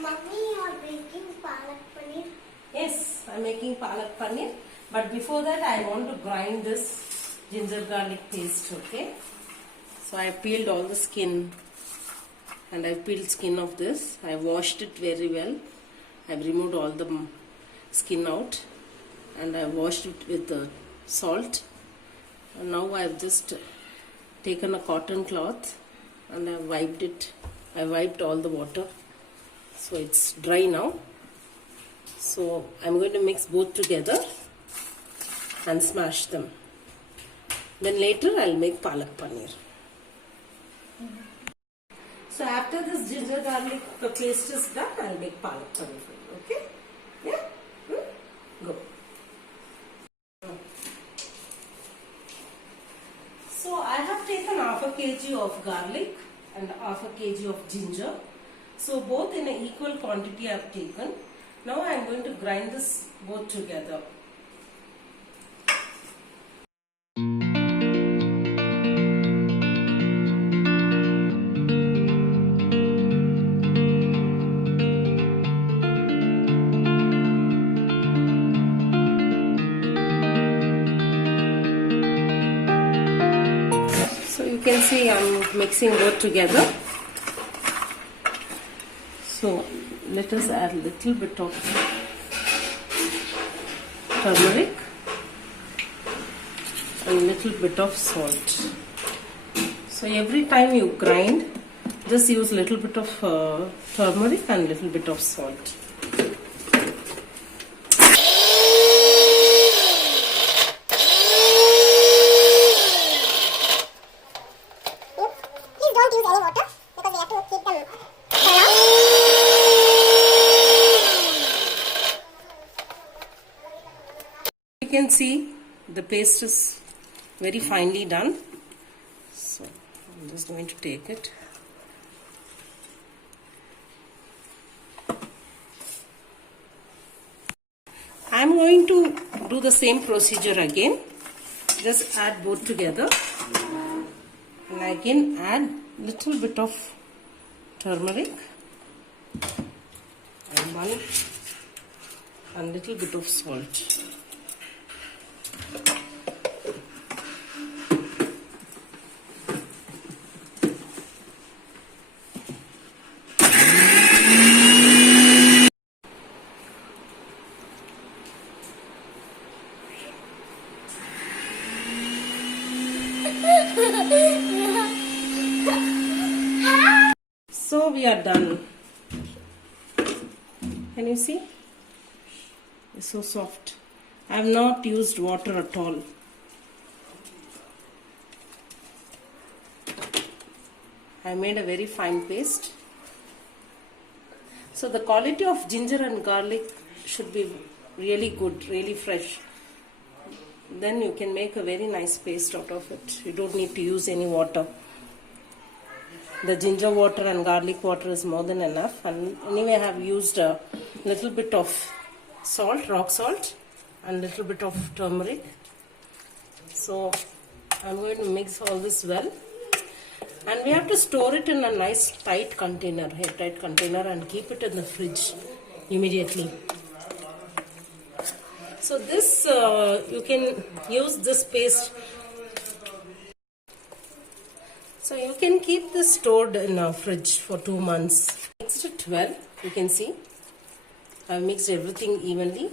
Mummy, you are making palak paneer? Yes, I'm making palak paneer. But before that, I want to grind this ginger garlic paste, okay? So I peeled all the skin, and I peeled skin of this. I washed it very well. I've removed all the skin out, and I washed it with salt. And now I've just taken a cotton cloth and I wiped it. I wiped all the water, so it's dry now. So I'm going to mix both together and smash them. Then later I'll make palak paneer. So after this ginger garlic paste is done, I'll make palak paneer for you. Okay? Yeah? Go. So I have taken half a kg of garlic and half a kg of ginger. So both in an equal quantity I have taken. Now I am going to grind this both together. So you can see I'm mixing both together. So let us add a little bit of turmeric and a little bit of salt. So every time you grind, just use a little bit of turmeric and a little bit of salt. Please don't use any water because we have to keep them You can see the paste is very finely done. So I'm just going to take it. I'm going to do the same procedure again. Just add both together. And again add little bit of turmeric and little bit of salt. So we are done. Can you see? It's so soft. I have not used water at all. I made a very fine paste. So the quality of ginger and garlic should be really good, really fresh. Then you can make a very nice paste out of it. You don't need to use any water. The ginger water and garlic water is more than enough. And anyway, I have used a little bit of salt, rock salt, and little bit of turmeric. So I'm going to mix all this well. And we have to store it in a nice tight container, airtight container, and keep it in the fridge immediately. So this, you can use this paste. So you can keep this stored in a fridge for 2 months. Mixed it well, you can see. I've mixed everything evenly.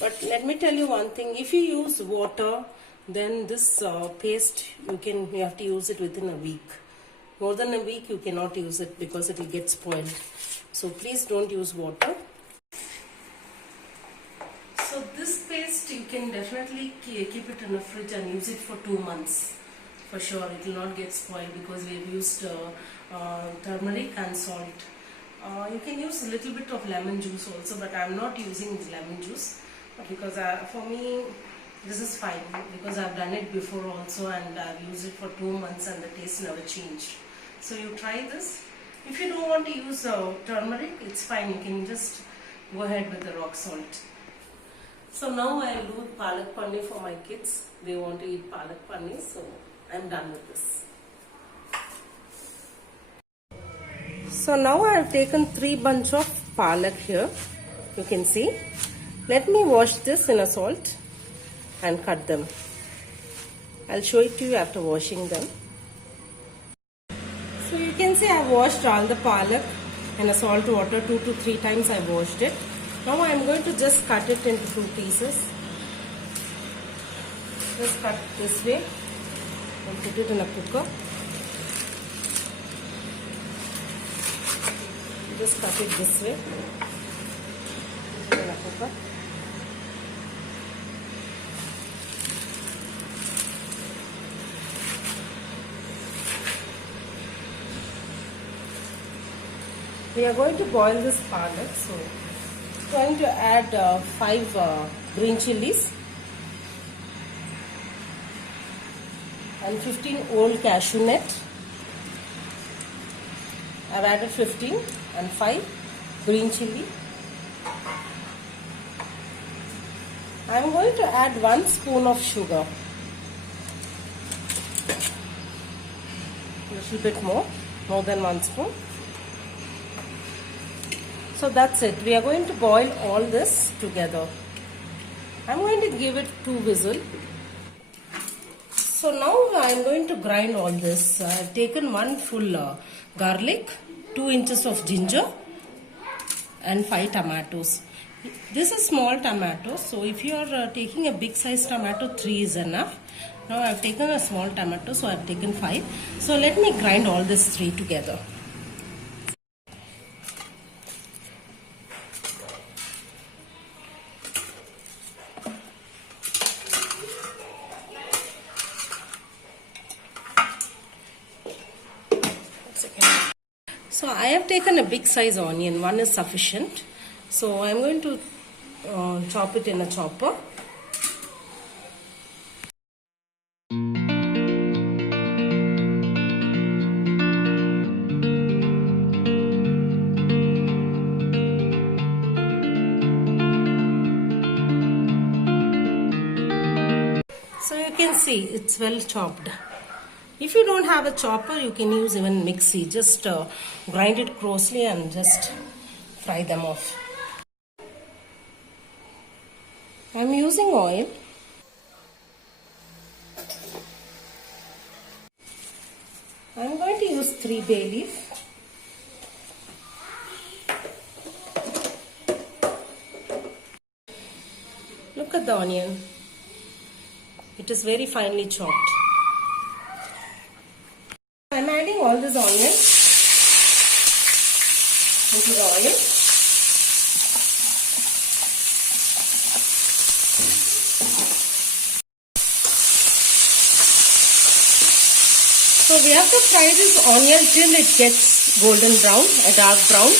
But let me tell you one thing, if you use water, then this paste, you have to use it within a week. More than a week you cannot use it because it will get spoiled. So please don't use water. So this paste you can definitely keep it in a fridge and use it for 2 months. For sure, it will not get spoiled because we have used turmeric and salt. You can use a little bit of lemon juice also, but I am not using lemon juice because for me this is fine because I have done it before also and I have used it for 2 months and the taste never changed. So you try this. If you don't want to use turmeric, it's fine. You can just go ahead with the rock salt. So now I will do palak paneer for my kids. They want to eat palak paneer, so I'm done with this. So now I have taken 3 bunch of palak here. You can see. Let me wash this in a salt and cut them. I'll show it to you after washing them. So you can see I washed all the palak in a salt water 2 to 3 times I washed it. Now I am going to just cut it into 2 pieces. Just cut this way and put it in a cooker. Just cut it this way. Put it in a cooker. We are going to boil this palak, so going to add 5 green chilies and 15 old cashew nut. I've added 15 and 5 green chili. I'm going to add 1 spoon of sugar. A little bit more than 1 spoon. So that's it. We are going to boil all this together. I'm going to give it 2 whistles. So now I'm going to grind all this. I've taken 1 full garlic, 2 inches of ginger and 5 tomatoes. This is small tomato, so if you are taking a big size tomato, 3 is enough. Now I've taken a small tomato, so I've taken 5. So let me grind all this 3 together. So I have taken a big size onion, 1 is sufficient. So I am going to chop it in a chopper. So you can see it's well chopped. If you don't have a chopper, you can use even mixie. Just grind it coarsely and just fry them off. I'm using oil. I'm going to use 3 bay leaf. Look at the onion. It is very finely chopped. I'm adding all this onion into the oil. So we have to fry this onion till it gets golden brown, a dark brown.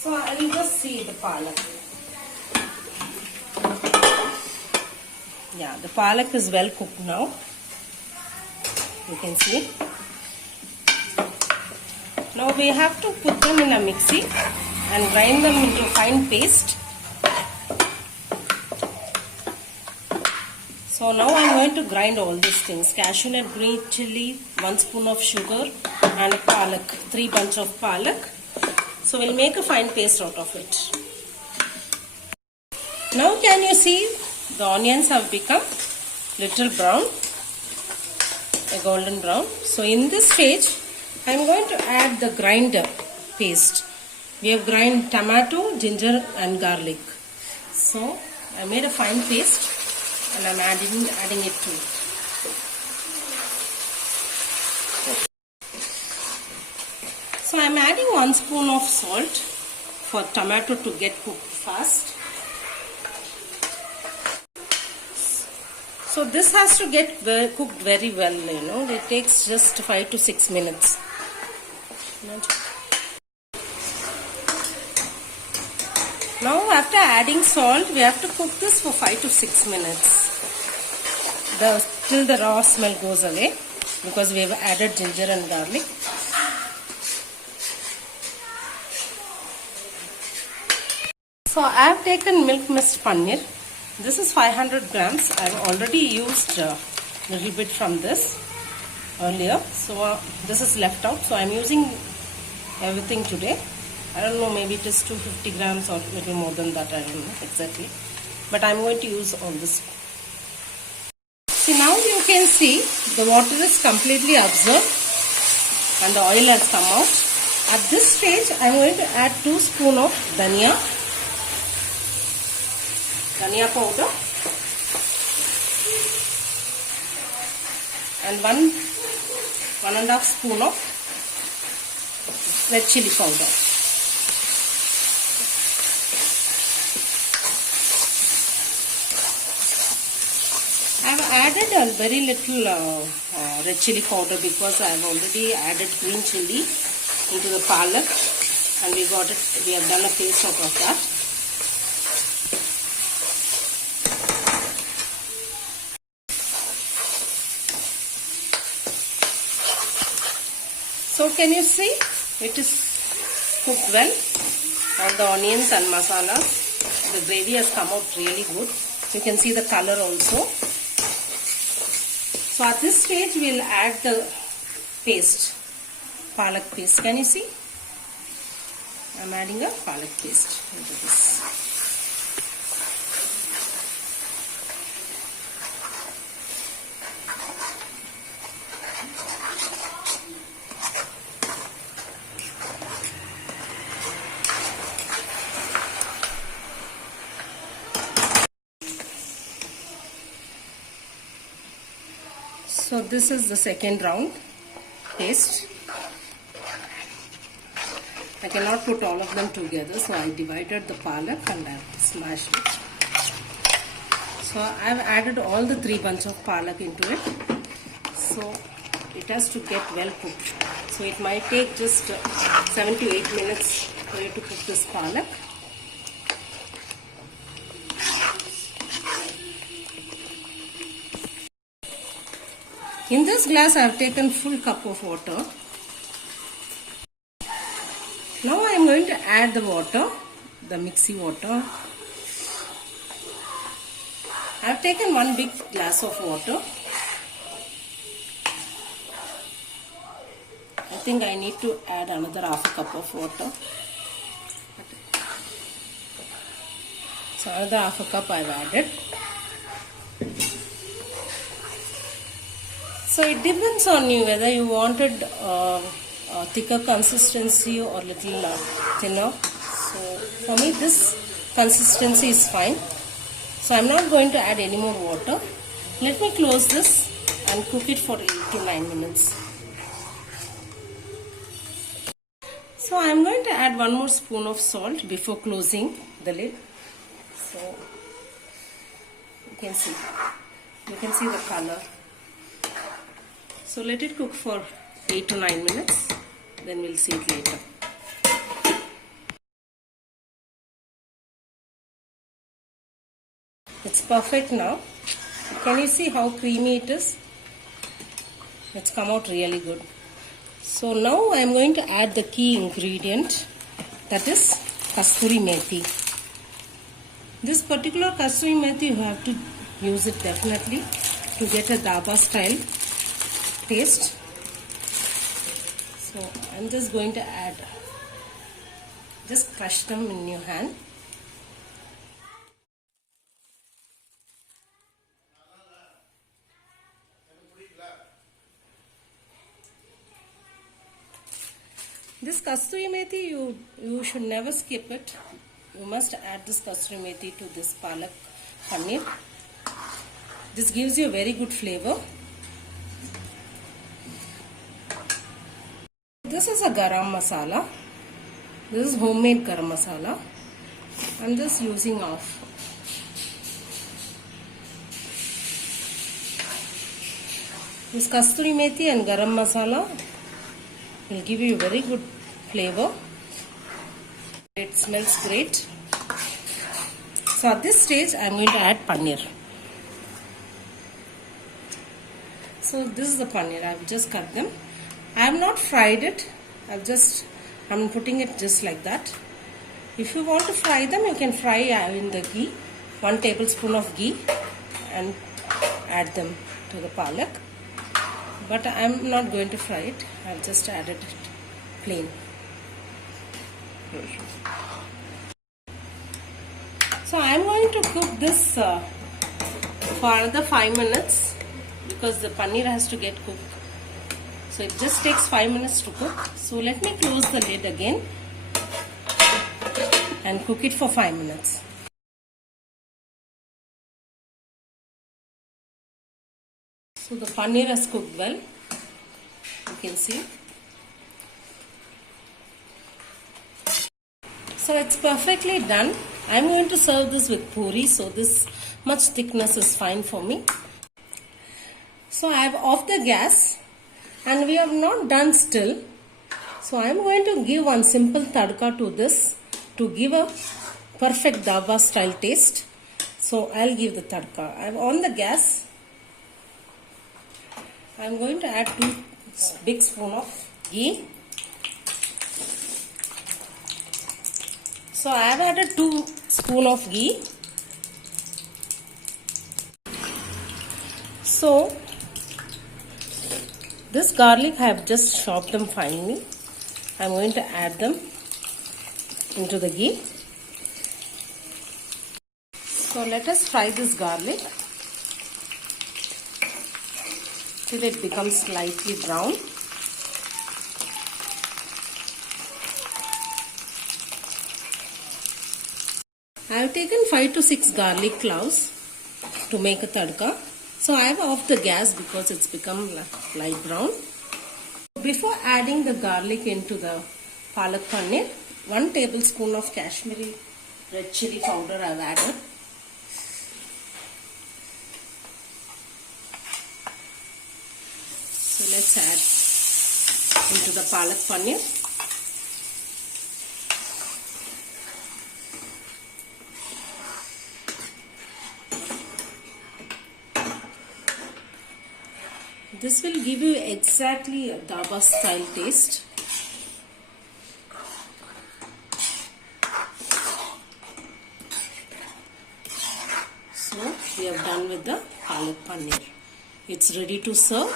So I will just see the palak. Yeah, the palak is well cooked now. You can see. Now we have to put them in a mixie and grind them into a fine paste. So now I am going to grind all these things. Cashew nut, green chili, 1 spoon of sugar and a palak, 3 bunch of palak. So we'll make a fine paste out of it. Now can you see the onions have become little brown, a golden brown. So in this stage, I am going to add the grinder paste. We have grind tomato, ginger and garlic. So I made a fine paste and I am adding it to it. So I am adding 1 spoon of salt for tomato to get cooked fast. So this has to get cooked very well, you know. It takes just 5 to 6 minutes. Now after adding salt, we have to cook this for 5 to 6 minutes. Till the raw smell goes away, because we have added ginger and garlic. So I have taken milk mist paneer. This is 500 grams. I have already used a little bit from this earlier. So this is left out. So I am using everything today. I don't know, maybe it is 250 grams or maybe more than that. I don't know exactly. But I am going to use all this. See, now you can see the water is completely absorbed and the oil has come out. At this stage, I am going to add 2 spoons of dhania powder and 1.5 spoon of red chili powder. I have added a very little red chili powder because I have already added green chili into the palak, and we have done a paste out of that. So can you see it is cooked well, all the onions and masalas. The gravy has come out really good. You can see the color also. So at this stage we will add the paste, palak paste. Can you see? I am adding a palak paste into this. So this is the second round paste. I cannot put all of them together, so I divided the palak and I have smashed it. So I have added all the 3 bunches of palak into it. So it has to get well cooked. So it might take just 7 to 8 minutes for you to cook this palak. In this glass I have taken full cup of water. Now I am going to add the water, the mixy water. I have taken 1 big glass of water. I think I need to add another half a cup of water. So another half a cup I have added. So it depends on you whether you wanted a thicker consistency or little thinner. So for me this consistency is fine. So I am not going to add any more water. Let me close this and cook it for 8 to 9 minutes. So I am going to add 1 more spoon of salt before closing the lid. So you can see the color. So let it cook for 8 to 9 minutes, then we'll see it later. It's perfect now. Can you see how creamy it is? It's come out really good. So now I am going to add the key ingredient, that is kasturi methi. This particular kasturi methi you have to use it definitely to get a dhaba style taste. So I'm just going to add, just crush them in your hand. This kasturi methi, you should never skip it. You must add this kasturi methi to this palak paneer. This gives you a very good flavor. This is a garam masala. This is homemade garam masala. I'm just using off. This kasturi methi and garam masala will give you a very good flavor. It smells great. So at this stage I am going to add paneer. So this is the paneer. I have just cut them. I have not fried it. I'm putting it just like that. If you want to fry them, you can fry in the ghee. 1 tablespoon of ghee and add them to the palak. But I'm not going to fry it. I'll just add it plain. So I'm going to cook this for another 5 minutes because the paneer has to get cooked. So it just takes 5 minutes to cook. So let me close the lid again and cook it for 5 minutes. So the paneer has cooked well. You can see. So it's perfectly done. I'm going to serve this with puri. So this much thickness is fine for me. So I have off the gas and we have not done still. So I'm going to give one simple tadka to this to give a perfect dhaba style taste. So I'll give the tadka. I'm on the gas. I'm going to add 2 big spoon of ghee. So I have added 2 spoon of ghee. So this garlic I have just chopped them finely. I'm going to add them into the ghee. So let us fry this garlic till it becomes slightly brown. I have taken 5 to 6 garlic cloves to make a tadka. So I have off the gas because it's become light brown. Before adding the garlic into the palak paneer, 1 tablespoon of Kashmiri red chili powder I have added. So let's add into the palak paneer. This will give you exactly a dhaba style taste. So we have done with the palak paneer. It's ready to serve.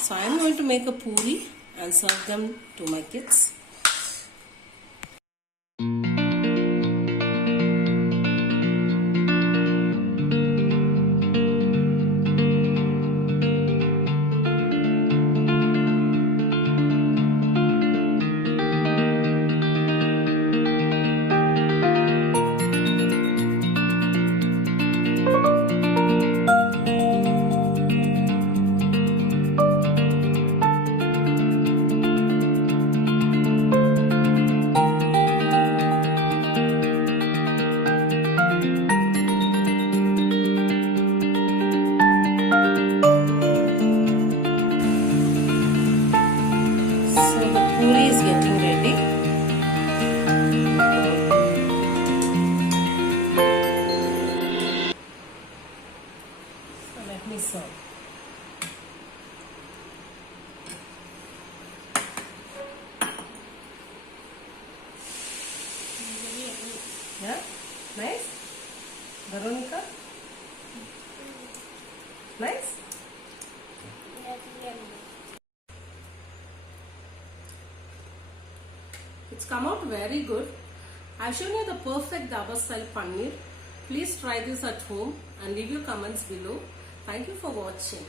So I am going to make a puri and serve them to my kids. Puri is getting ready. So let me serve. Yeah, nice. Veronica, nice. It's come out very good. I've shown you the perfect dhaba style paneer. Please try this at home and leave your comments below. Thank you for watching.